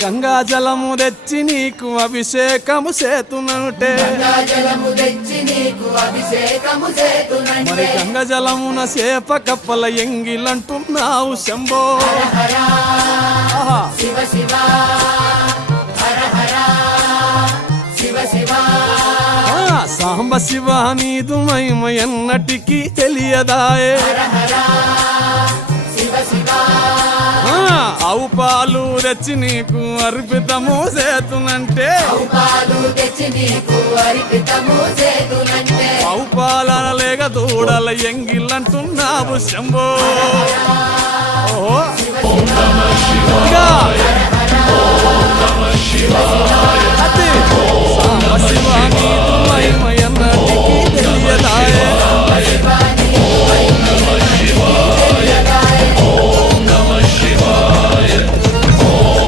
గంగా జలము తెచ్చి నీకు అభిషేకము చేతునంటే మరి గంగా జలమున సేప కప్పల ఎంగిలంటున్నావు శంభో సాంబ శివ నీదు మహిమ ఎన్నటికీ తెలియదాయే ఆవు పాలు తెచ్చి నీకు అర్పితము చేతునంటే ఆవు పాల లేక దూడల ఎంగిలంటున్నావు శంభో ఓహో